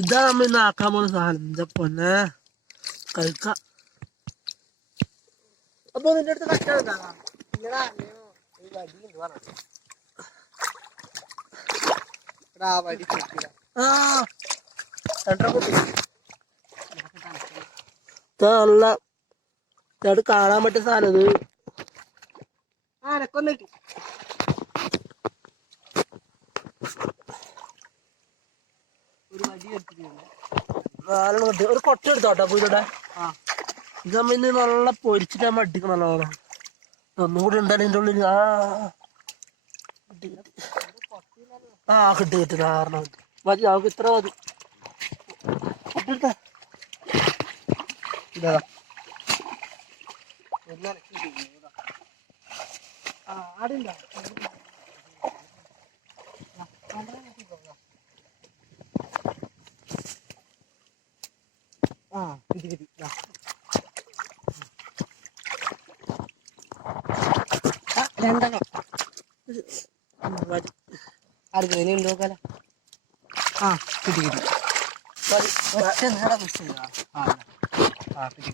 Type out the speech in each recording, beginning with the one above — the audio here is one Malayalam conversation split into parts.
ഇതാ നമ്മ ഇന്ന് ആക്കാൻ പോണ സാധനം. എന്താ പൊന്നെ കഴിക്കാം. അപ്പൊ നിന്റെ അടുത്ത് കഷ്ടം നല്ല ചേട്ട് കാണാൻ പറ്റിയ സാധനം ഇത്. ആനക്കൊന്നിട്ടു ഒരു കൊട്ട എടുത്തോട്ടെ. അപ്പൊ ഇതോടെ ഇത് നമ്മ ഇന്ന് നല്ല പൊരിച്ചിട്ട് നമ്മ അടിക്കണം നല്ലോണം. ഒന്നുകൂടി ഉണ്ടാലും ഇതിന്റെ ഉള്ളിൽ കിട്ടി കാരണം മതി. അവർക്ക് ഇത്ര മതി. ഇതാ ആടില്ല രണ്ടെണ്ണം ആർക്ക് ഇനി ഉണ്ടോക്കാല. കിട്ടി കിട്ടി. ഒറ്റ നേരം മിസ് ചെയ്താ. കിട്ടി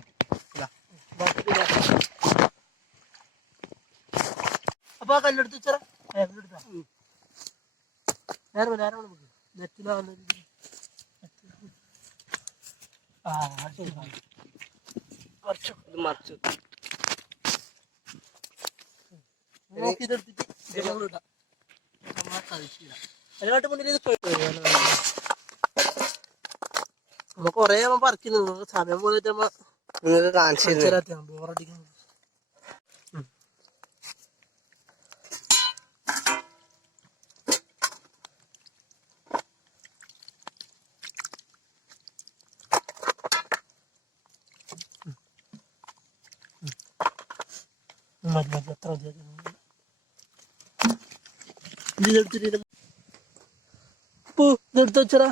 അപ്പൊ ആ കല്ലെടുത്ത് വെച്ചാ നേരം നെറ്റിലാ മറിച്ചു നോക്കിതെടുത്തിട്ട് അതിനായിട്ട് മുന്നിൽ ഇത് നമ്മ കൊറേ പറിക്കുന്നു. സമയം പോയിട്ട് നമ്മ ബോറടിക്കുന്നു. എത്ര ഇതെടുത്ത് വെച്ചടാ.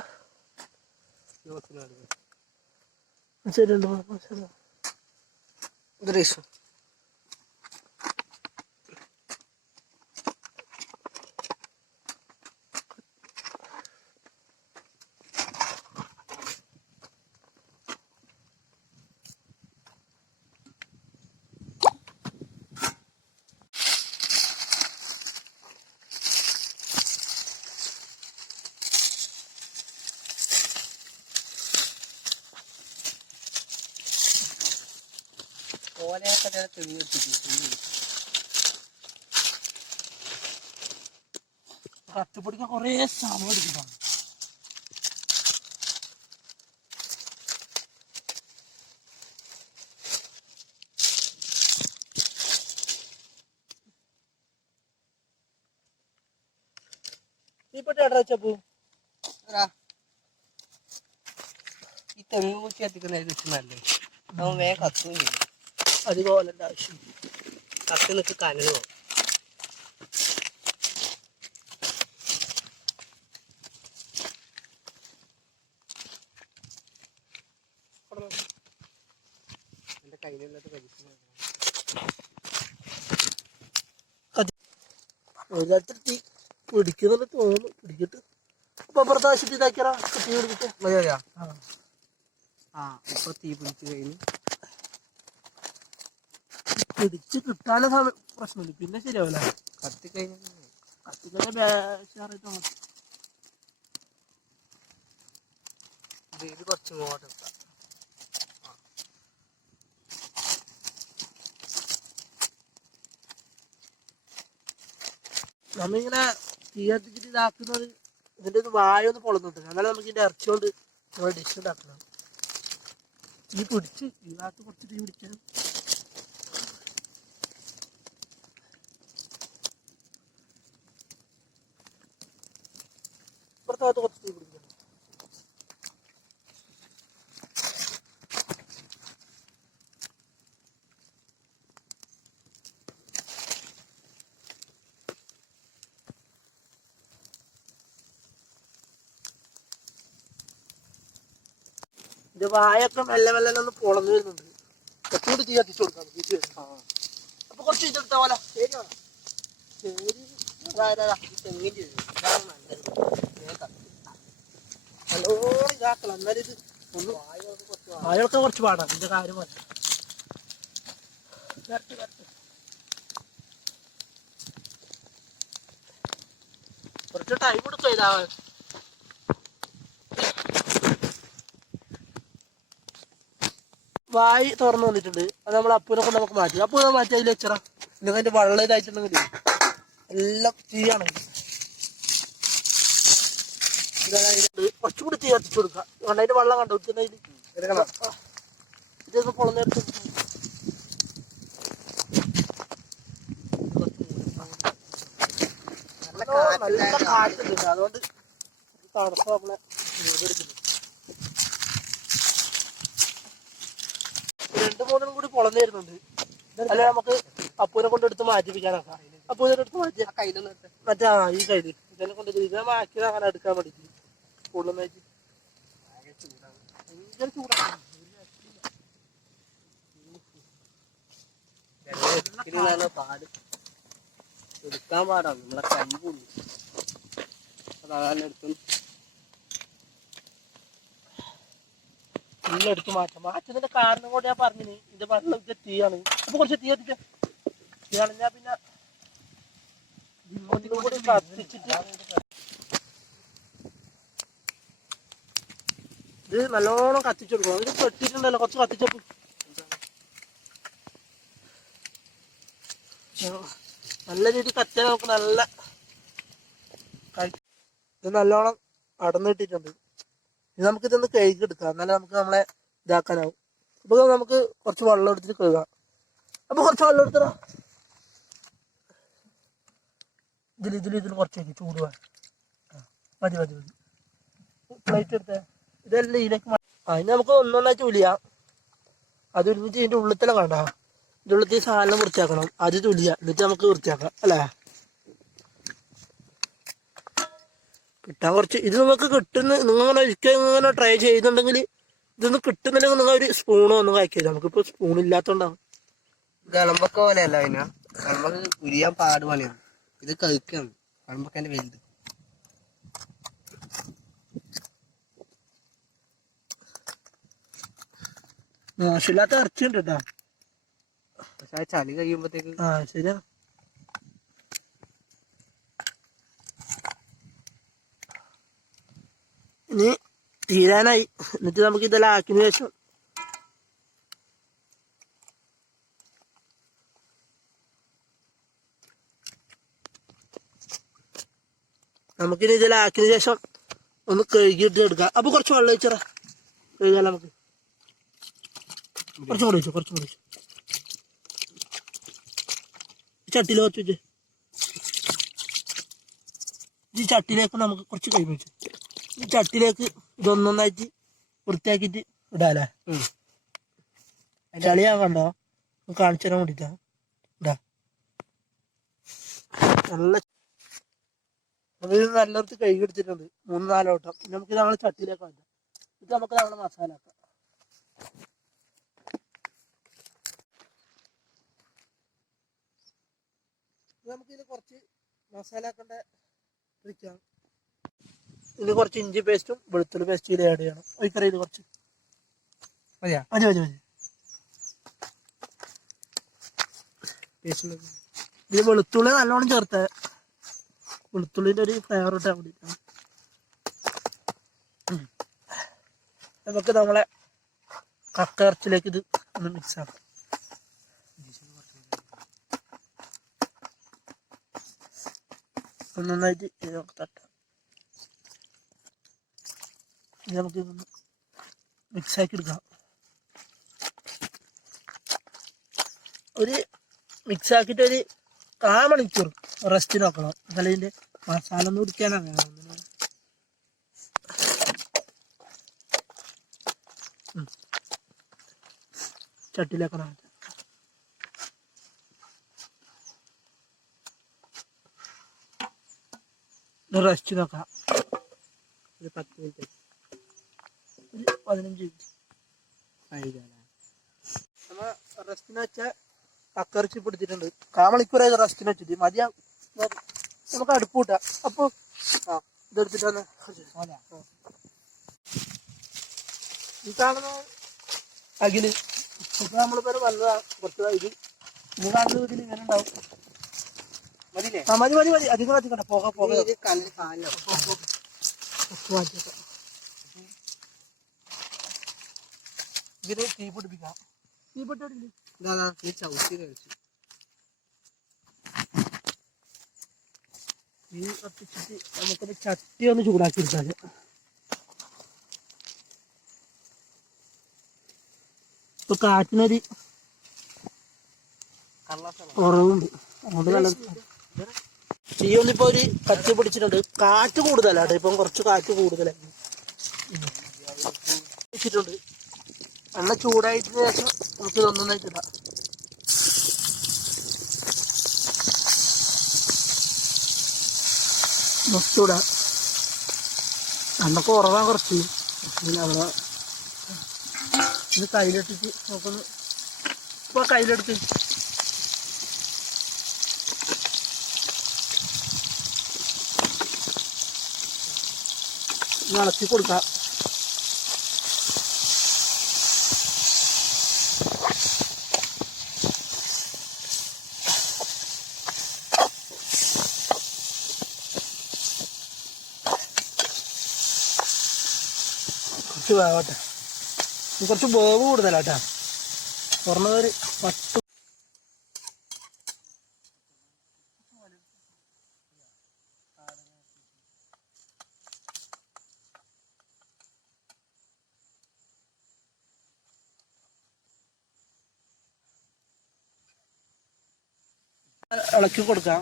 ശരിയുണ്ട്. കത്തിപ്പൊടിക്കാൻ കൊറേ സമയം എടുക്കുന്നതാണ്. ഈ പൊട്ടി എടാ വെച്ചപ്പോ ഈ തെങ്ങ് കുറ്റി കത്തിക്കുന്നല്ലേ അവൻ വേഗം കത്തുകയും ചെയ്യും. അധികം ഓലന്റെ ആവശ്യം കത്തി നിൽക്ക് കനലോ. എന്റെ കയ്യിലുള്ളത് ഒരു തീ പിടിക്കുന്നുണ്ട് തോന്നുന്നു. പിടിക്കട്ട് അപ്പൊ അപ്പുറത്തെ ആശുപത്രി ഇതാക്കിയാ തീ പിടിച്ചിട്ട് മതിയാ. ഇപ്പൊ തീ പിടിച്ചു കഴിഞ്ഞു. പിടിച്ച് കിട്ടാനുള്ള സമയം പ്രശ്നമില്ല. പിന്നെ ശരിയാവില്ല. കത്തിക്കഴിഞ്ഞാൽ ഇത് കുറച്ച് ഇങ്ങോട്ട് വെക്കാം. നമ്മിങ്ങനെ തീ കത്തിച്ചിട്ട് ഇതാക്കുന്നത് ഇതിൻ്റെ ഒരു വായ ഒന്ന് പൊളന്നുണ്ട്. അങ്ങനെ നമുക്ക് ഇതിൻ്റെ ഇറച്ചി കൊണ്ട് നമ്മൾ ഡിഷ് ഉണ്ടാക്കണം. തീ പിടിച്ച് ഇതിനകത്ത് കുറച്ച് തീ പിടിക്കാൻ പുറത്തകത്ത് കുറച്ച് തീ പിടിക്കണം. ഇത് വായൊക്കെ മെല്ലെ മെല്ലെ ഒന്ന് പൊളന്നു വരുന്നുണ്ട്. കുറച്ചുകൂടി തീ കത്തിച്ചു കൊടുക്കാം. അപ്പൊ കുറച്ച് ഇതെടുത്ത പോലെ ശരിയാണ്. നല്ലോണം ഇതാക്കണം എന്നാലും ഇത് ഒന്ന് വായൊക്കെ കുറച്ച് പാടാം ഇതിന്റെ കാര്യം പറയാം. കുറച്ച് ടൈം എടുക്കും ഇതാവാൻ. വായി തുറന്നു വന്നിട്ടുണ്ട്. അത് നമ്മൾ അപ്പൂനെ കൊണ്ട് നമുക്ക് മാറ്റി. അപ്പൂനെ മാറ്റി അതിൽ വെച്ചറ. ഇല്ലെങ്കിൽ അതിന്റെ വെള്ളം ഇതായിട്ടുണ്ടെങ്കിൽ എല്ലാം തീയാണ്. കുറച്ചുകൂടി തീ കത്തിച്ചു കൊടുക്കുക. അതുകൊണ്ട് അതിന്റെ വെള്ളം കണ്ടു ഇതൊന്ന് പൊളന്നെടുത്ത് നല്ല കാറ്റുണ്ട്. അതുകൊണ്ട് തണുപ്പ് നമ്മളെ എടുക്കുന്നു. 2-3 കൂടി പൊളന്നു വരുന്നുണ്ട്. അല്ലെ നമുക്ക് അപ്പൂനെ കൊണ്ട് എടുത്ത് മാറ്റിപ്പിക്കാനൊക്കെ. അപ്പൂനെ എടുത്ത് മാറ്റി മറ്റേ ഈ കയ്യില് ഇതിനെ കൊണ്ട് ഇതിനെ മാറ്റിയത് അങ്ങനെ എടുക്കാൻ വേണ്ടിട്ട് പൊള്ളുന്നായിട്ട് ഭയങ്കര ചൂടാണ്. പാല് എടുക്കാൻ പാടാണ് നമ്മളെ കൈ പൊള്ളി. അതാണ് എടുത്തു എല്ലാം എടുത്ത് മാറ്റുന്നതിന്റെ കാരണം കൊണ്ട് ഞാൻ പറഞ്ഞിന് ഇത് വെള്ളം ഇത് തീയാണ്. അപ്പൊ കുറച്ച് തീ കത്തിച്ച തീ കളഞ്ഞാ പിന്നെ കൂടി കത്തിച്ചിട്ട് ഇത് നല്ലോണം കത്തിച്ചു കൊടുക്കണം. ഇത് പെട്ടിട്ടുണ്ടല്ലോ കുറച്ച് കത്തിച്ചപ്പോ നല്ല രീതിയിൽ കത്തിയാൽ നമുക്ക് നല്ല ഇത് നല്ലോണം അടന്നിട്ടിട്ടുണ്ട്. ഇത് നമുക്ക് ഇതൊന്ന് കഴുകിയെടുക്കാം. എന്നാലും നമുക്ക് നമ്മളെ ഇതാക്കാനാവും. അപ്പൊ നമുക്ക് കുറച്ച് വെള്ളം എടുത്തിട്ട് കഴുകാം. അപ്പൊ കുറച്ച് വെള്ളം എടുത്തടാ. ഇതിൽ കുറച്ചേക്ക് ചൂട് വേണം. മതി പ്ലേറ്റ് എടുത്തേ. ഇതെല്ലാം ഇതിലേക്ക് അതിന് നമുക്ക് ഒന്നൊന്നായിട്ട് ഉലിയാം. അത് ഒരുമിച്ച് ഇതിന്റെ ഉള്ളിത്തല കണ്ട ഇതിന്റെ ഉള്ളിൽ സാധനം വൃത്തിയാക്കണം. അത് തുലിയ എന്നിട്ട് നമുക്ക് വൃത്തിയാക്കാം അല്ലേ. കിട്ടാൻ കുറച്ച് ഇത് നിങ്ങൾക്ക് കിട്ടുന്ന നിങ്ങളിങ്ങനെ ഒരിക്കൽ ഇങ്ങനെ ട്രൈ ചെയ്യുന്നുണ്ടെങ്കിൽ ഇതൊന്നും കിട്ടുന്നില്ലെങ്കിൽ നിങ്ങൾ ഒരു സ്പൂണോ ഒന്നും കഴിക്കില്ല. നമുക്കിപ്പോൾ സ്പൂൺ ഇല്ലാത്തതുകൊണ്ടാണ്. ഗളമ്പൊക്കെ പോലെയല്ല. പിന്നെ ഗളമ്പൊക്കെ ഉരിയാൻ പാട് പണിയാണ്. ഇത് കഴിക്കണം. ഗളമ്പൊക്കെ അതിന്റെ വലുത്. മോശമില്ലാത്ത ഇറച്ചിയുണ്ട് കേട്ടോ. പക്ഷെ ആ ചളി കഴിയുമ്പോഴത്തേക്ക് ശരിയാ. ഇനി തീരാനായി. എന്നിട്ട് നമുക്ക് ഇതെല്ലാം ആക്കിയതിനു ശേഷം നമുക്കിനി ഇതെല്ലാം ആക്കിയതിനു ശേഷം ഒന്ന് കഴുകിയിട്ട് എടുക്കാം. അപ്പൊ കുറച്ച് വെള്ളം ഒഴിച്ചറ കഴുകാം. നമുക്ക് കുറച്ചും കൂടി വെച്ചു ചട്ടിയിൽ കുറച്ച് വെച്ച് ഈ ചട്ടിയിലേക്ക് നമുക്ക് കുറച്ച് കൈ വെച്ചു. ഈ ചട്ടിയിലേക്ക് ഇതൊന്നൊന്നായിട്ട് വൃത്തിയാക്കിയിട്ട് ഇടാല്ലേ. ചളിയാ കണ്ടോ കാണിച്ചു തരാൻ വേണ്ടിട്ടാ. ഇടാ നല്ല നല്ല വൃത്തി കഴുകി എടുത്തിട്ടുണ്ട്. 3-4 വട്ടം. നമുക്ക് നമ്മളെ ചട്ടിയിലേക്ക് വേണ്ട. ഇത് നമുക്ക് നമ്മളെ മസാല ആക്കാം. നമുക്കിത് കുറച്ച് മസാല ആക്കേണ്ട ട്രിക്കാണ്. ഇതിൽ കുറച്ച് ഇഞ്ചി പേസ്റ്റും വെളുത്തുള്ളി പേസ്റ്റും ഇതിൽ ആഡ് ചെയ്യണം. ഒഴിക്കറിയിൽ കുറച്ച് മതി. ഇത് വെളുത്തുള്ളി നല്ലോണം ചേർത്ത വെളുത്തുള്ളിന്റെ ഒരു ഫ്ലേവർ ഇട്ടാൻ വേണ്ടിയിട്ടാണ്. നമുക്ക് നമ്മളെ കക്ക ഇറച്ചിലേക്ക് ഇത് ഒന്ന് മിക്സ് ആക്കാം. നന്നായിട്ട് നമുക്ക് തട്ടാം. ഇത് നമുക്ക് മിക്സ് ആക്കി എടുക്കാം. ഒരു മിക്സ് ആക്കിയിട്ട് ഒരു 1/4 മണിക്കൂർ റെസ്റ്റിന് വെക്കണം. എന്നാലും ഇതിന്റെ മസാല ഒന്നും കുടിക്കാനാണ്. ചട്ടിയിലേക്കണം. റെസ്റ്റ് നോക്കാം. ഒരു 10 മിനിറ്റ് 15 മിനിറ്റ് നമ്മ റെസ്റ്റിന് വെച്ച കക്കറിച്ച് പിടിച്ചിട്ടുണ്ട്. 1/4 മണിക്കൂറായി റെസ്റ്റിന് വെച്ചിട്ട് മതിയാവും. നമുക്ക് അടുപ്പ് കൂട്ടാം. അപ്പൊ ഇതെടുത്തിട്ട് വന്ന് ഈ കാണുന്ന അകില് ഇപ്പൊ നമ്മളിപ്പോ വന്നതാ കുറച്ച് ഇത് ഇനി കാണുന്ന ഇതിൽ ഇങ്ങനെ ഉണ്ടാവും. ആ മതി മതി മതി അധികം കത്തിക്കണ്ട പോകാം പോകാം. ഇതിന് തീ പിടിപ്പിക്കാം. തീ പൊട്ടി ചവിട്ടി കഴിച്ചു. തീ കത്തിച്ചിട്ട് നമുക്കൊരു ചട്ടി ഒന്ന് ചൂടാക്കി എടുത്താല് ഇപ്പൊ കാറ്റിനൊരു കുറവുണ്ട്. അതുകൊണ്ട് നല്ല തീ ഒന്നിപ്പോ ഒരു കത്തി പിടിച്ചിട്ടുണ്ട്. കാറ്റ് കൂടുതലാണ് ഇപ്പം കുറച്ച് കാറ്റ് കൂടുതലായി വെച്ചിട്ടുണ്ട്. നല്ല ചൂടായിട്ട് ശേഷം നമുക്ക് ഇതൊന്നായിട്ട് ഇടാം. ചൂടാ നമുക്ക് ഉറവാൻ കുറച്ച് അവിടെ ഇത് കയ്യിലെടുത്തിട്ട് നോക്കുന്നു. ഇപ്പൊ കയ്യിലെടുത്ത് ഇളക്കി കൊടുക്കാം. കുറച്ച് വേവട്ടെ. കുറച്ച് വേവ് കൂടുതലാട്ടാ. തുറന്നതൊരു 10 ഇളക്കി കൊടുക്കാം.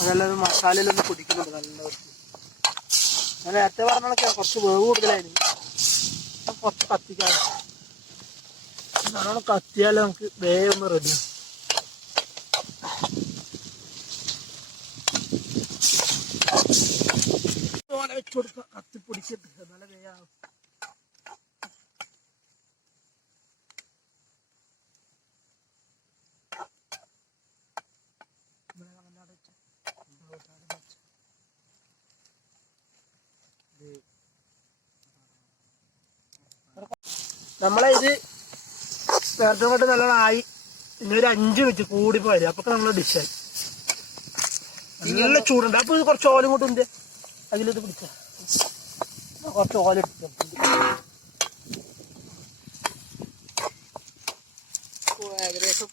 അതെല്ലാം മസാലയിലൊന്ന് പൊടിക്കുന്നുണ്ട് നല്ല. ഞാൻ നേരത്തെ പറഞ്ഞ കുറച്ച് വേവ് കൂടുതലായിരുന്നു. കുറച്ച് കത്തിക്കാൻ നല്ലോണം കത്തിയാലേ നമുക്ക് വേഗം ഒന്ന് റെഡിയാണ്. വെച്ച് കൊടുക്കാം. കത്തിപ്പൊടിച്ചിട്ട് നല്ല വേഗം നമ്മളെ ഇത് നേരത്തെ കൊണ്ട് നല്ലോണം ആയി. ഇനി ഒരു 5 മിനിറ്റ് കൂടി പോയത് അപ്പൊ നമ്മളെ ഡിഷായി. നല്ല ചൂടുണ്ട്. അപ്പൊ ഇത് കുറച്ച് ഓല ഇങ്ങോട്ട് ഉണ്ട്. അതിലിത് പിടിച്ച കുറച്ച് ഓല എടുത്തു. ഏകദേശം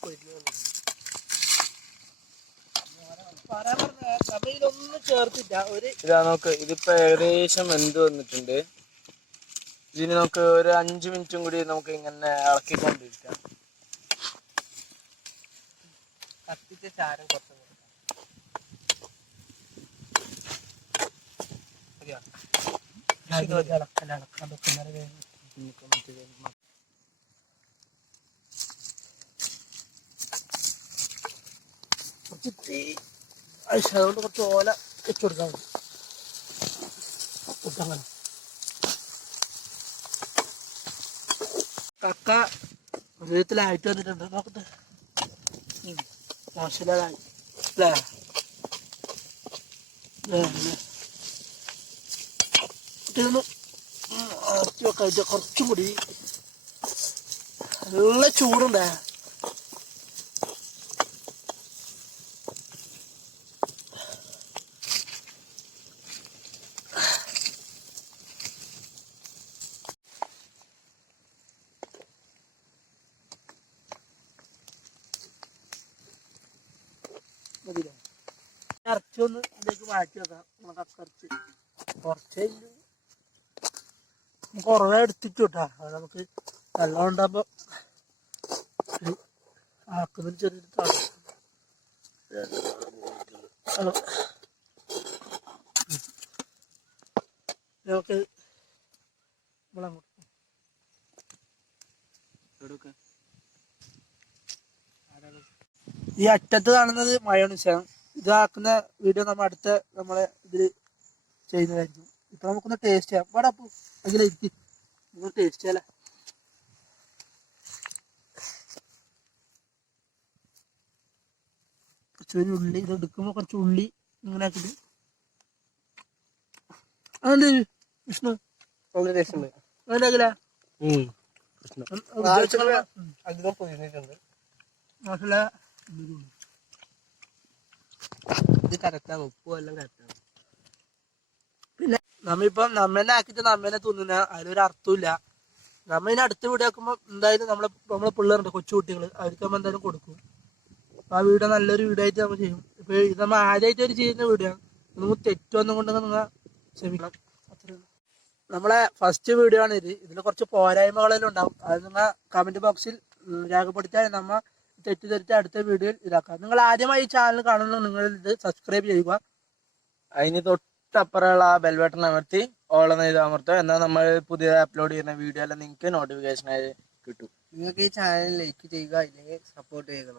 ഇതൊന്നും ചേർത്തില്ല. ഇതാ നോക്ക്, ഇതിപ്പോ ഏകദേശം വെന്ത് വന്നിട്ടുണ്ട്. ഇതിന് നമുക്ക് ഒരു 5 മിനിറ്റും കൂടി നമുക്ക് ഇങ്ങനെ ഇളക്കിക്കൊണ്ടിരിക്കാം. കത്തിച്ച ചാരം കുറച്ച് അതുകൊണ്ട് കുറച്ച് ഓല വെച്ച് കൊടുക്കാൻ മതി. കക്ക വിധത്തിലായിട്ട് വന്നിട്ടുണ്ട്. നോക്കട്ടെ. മോശമായി അല്ലേ? ഇതൊന്ന് ഇറക്കി വെക്കാം. കുറച്ചും കൂടി നല്ല ചൂടുണ്ടേ. ഇറച്ചി ഒന്ന് ഇതിലേക്ക് മാറ്റി വെക്കാം. കക്കറച്ചി കുറച്ചേ കുറവേ എടുത്തിട്ടു കേട്ടാ. അത് നമുക്ക് വെള്ളം ഉണ്ടാകുമ്പോ ആക്കുന്നതിന് ചെറിയൊരു താമസം. നമുക്ക് ഈ അറ്റത്ത് കാണുന്നത് മയോണൈസാണ്. ഇതാക്കുന്ന വീഡിയോ നമ്മളെ ഇതിൽ ചെയ്യുന്നതായിരിക്കും. ഇപ്പൊ നമുക്കൊന്ന് ടേസ്റ്റ് ചെയ്യാം. ഇവിടെ അപ്പൊ അതിലേക്ക് ഒന്ന് ടേസ്റ്റ് ചെയ്യാലേ. കുറച്ചൊരു ഉള്ളി ഇത് എടുക്കുമ്പോൾ കുറച്ച് ഉള്ളി ഇങ്ങനെ ആക്കിട്ട് അതെന്ത് വിഷ്ണു നല്ല ടേസ്റ്റ് ഉണ്ട്. അങ്ങനെയാക്കില്ല അധികം പൊതിഞ്ഞിട്ടുണ്ട്. മസാല ഇത് കറക്റ്റാണ്, ഉപ്പും എല്ലാം കറക്റ്റാണ്. പിന്നെ നമ്മിപ്പം നമ്മനെ ആക്കിയിട്ട് നമ്മനെ തിന്നുന്ന അതിലൊരു അർത്ഥമില്ല. നമ്മ ഇനി അടുത്ത വീഡിയോ ആക്കുമ്പോൾ എന്തായാലും നമ്മളെ പിള്ളേരുണ്ട് കൊച്ചു കുട്ടികൾ അവർക്ക് നമ്മൾ എന്തായാലും കൊടുക്കും. അപ്പൊ ആ വീഡിയോ നല്ലൊരു വീഡിയോ ആയിട്ട് നമ്മൾ ചെയ്യും. ഇപ്പൊ ഇത് നമ്മൾ ആദ്യമായിട്ട് ഒരു ചെയ്യുന്ന വീഡിയോ ആണ്. നമുക്ക് തെറ്റൊന്നും കൊണ്ടൊക്കെ നിങ്ങൾ ക്ഷമിക്കണം. നമ്മളെ ഫസ്റ്റ് വീഡിയോ ആണ് ഇത്. ഇതിൽ കുറച്ച് പോരായ്മകളെല്ലാം ഉണ്ടാവും. അത് നിങ്ങൾ കമന്റ് ബോക്സിൽ രേഖപ്പെടുത്തിയാൽ നമ്മ തെറ്റിദ്ധരിച്ച് അടുത്ത വീഡിയോയിൽ ഇതാക്കാം. നിങ്ങൾ ആദ്യമായി ഈ ചാനൽ കാണുന്നത് നിങ്ങൾ ഇത് സബ്സ്ക്രൈബ് ചെയ്യുക. അതിന് തൊട്ടപ്പുറമുള്ള ആ ബെൽബട്ടൺ അമർത്തി ഓളെന്ന് ഇത് അമർത്തുക. എന്നാൽ നമ്മൾ പുതിയ അപ്ലോഡ് ചെയ്യുന്ന വീഡിയോ എല്ലാം നിങ്ങൾക്ക് നോട്ടിഫിക്കേഷൻ ആയി കിട്ടും. നിങ്ങൾക്ക് ഈ ചാനൽ ലൈക്ക് ചെയ്യുക, ഇല്ലെങ്കിൽ സപ്പോർട്ട് ചെയ്യുക.